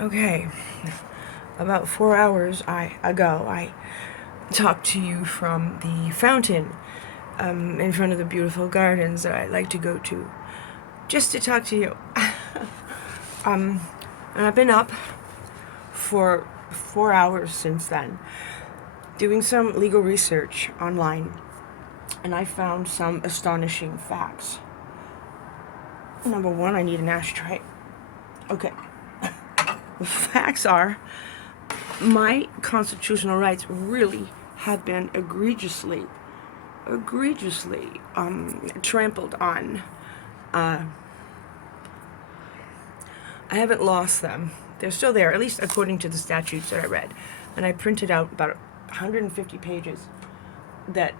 Okay, about 4 hours ago, I talked to you from the fountain in front of the beautiful gardens that I like to go to, just to talk to you. And I've been up for 4 hours since then, doing some legal research online, and I found some astonishing facts. Number one, I need an ashtray. Okay. The facts are my constitutional rights really have been egregiously trampled on. I haven't lost them. They're still there, at least according to the statutes that I read. And I printed out about 150 pages that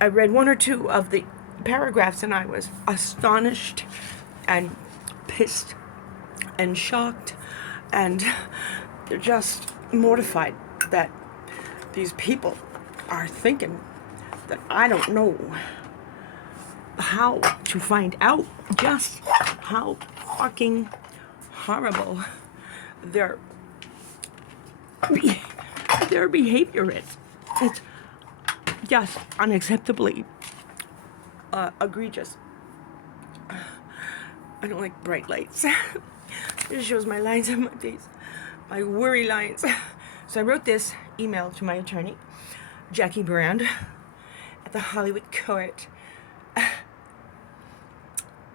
I read one or two of the paragraphs, and I was astonished and pissed and shocked, and they're just mortified that these people are thinking that I don't know how to find out just how fucking horrible their behavior is. It's just unacceptably egregious. I don't like bright lights. It shows my lines on my face, my worry lines. So I wrote this email to my attorney, Jackie Brand, at the Hollywood court.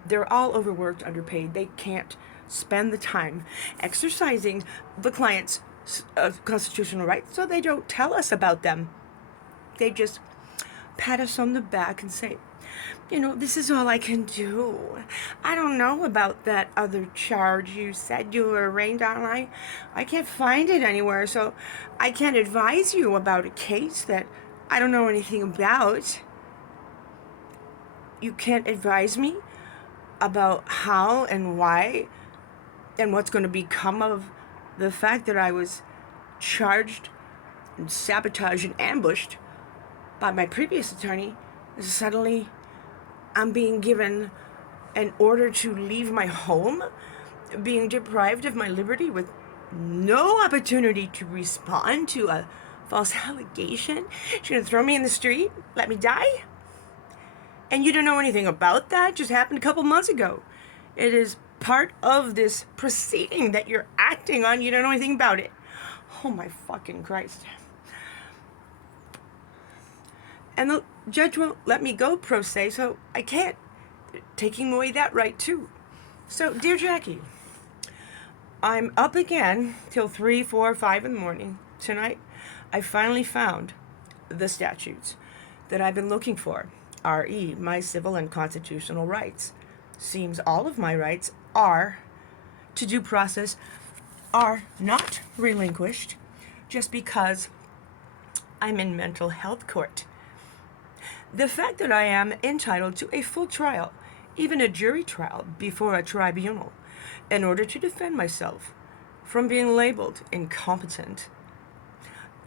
They're all overworked, underpaid. They can't spend the time exercising the client's constitutional rights, so they don't tell us about them. They just pat us on the back and say, this is all I can do. I don't know about that other charge you said you were arraigned on. I can't find it anywhere, so I can't advise you about a case that I don't know anything about. You can't advise me about how and why and what's going to become of the fact that I was charged and sabotaged and ambushed by my previous attorney. Suddenly I'm being given an order to leave my home, being deprived of my liberty with no opportunity to respond to a false allegation. She's going to throw me in the street, let me die? And you don't know anything about that? It just happened a couple months ago. It is part of this proceeding that you're acting on. You don't know anything about it. Oh my fucking Christ. And the judge won't let me go pro se, so I can't. They're taking away that right too. So, dear Jackie, I'm up again till 3, 4, 5 in the morning. Tonight, I finally found the statutes that I've been looking for. R.E., my civil and constitutional rights. Seems all of my rights are, to due process, are not relinquished just because I'm in mental health court. The fact that I am entitled to a full trial, even a jury trial before a tribunal, in order to defend myself from being labeled incompetent.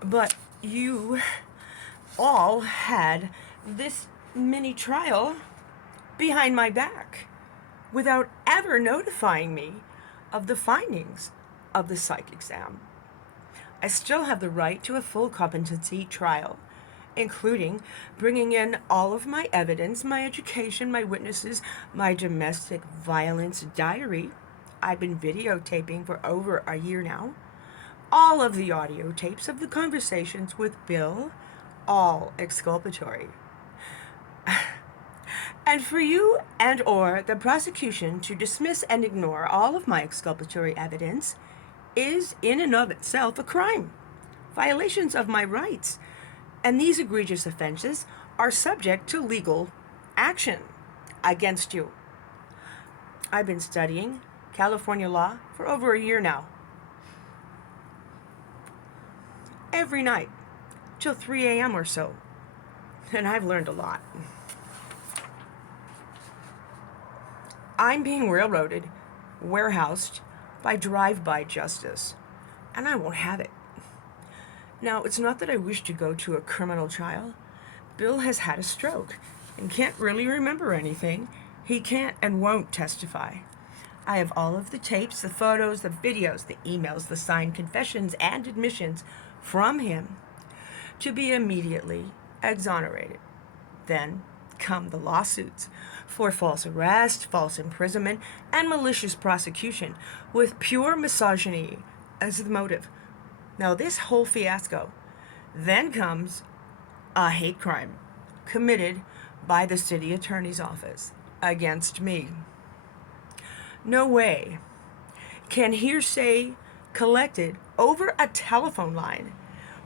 But you all had this mini trial behind my back without ever notifying me of the findings of the psych exam. I still have the right to a full competency trial, including bringing in all of my evidence, my education, my witnesses, my domestic violence diary. I've been videotaping for over a year now. All of the audio tapes of the conversations with Bill, all exculpatory. And for you and or the prosecution to dismiss and ignore all of my exculpatory evidence is in and of itself a crime. Violations of my rights. And these egregious offenses are subject to legal action against you. I've been studying California law for over a year now. Every night till 3 a.m. or so. And I've learned a lot. I'm being railroaded, warehoused by drive-by justice, and I won't have it. Now, it's not that I wish to go to a criminal trial. Bill has had a stroke and can't really remember anything. He can't and won't testify. I have all of the tapes, the photos, the videos, the emails, the signed confessions and admissions from him to be immediately exonerated. Then come the lawsuits for false arrest, false imprisonment, and malicious prosecution with pure misogyny as the motive. Now, this whole fiasco then comes a hate crime committed by the city attorney's office against me. No way can hearsay collected over a telephone line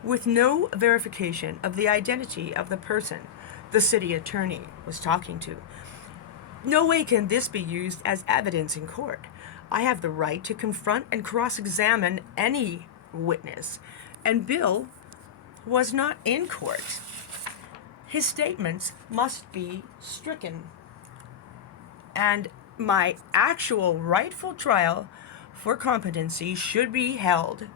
with no verification of the identity of the person the city attorney was talking to. No way can this be used as evidence in court. I have the right to confront and cross-examine any witness, and Bill was not in court. His statements must be stricken, and my actual rightful trial for competency should be held,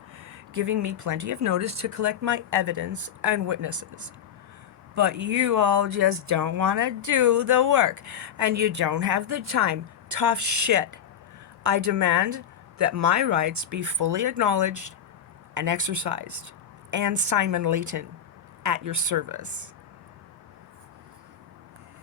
giving me plenty of notice to collect my evidence and witnesses. But you all just don't want to do the work, and you don't have the time. Tough shit. I demand that my rights be fully acknowledged and exercised. And Simon Layton, at your service.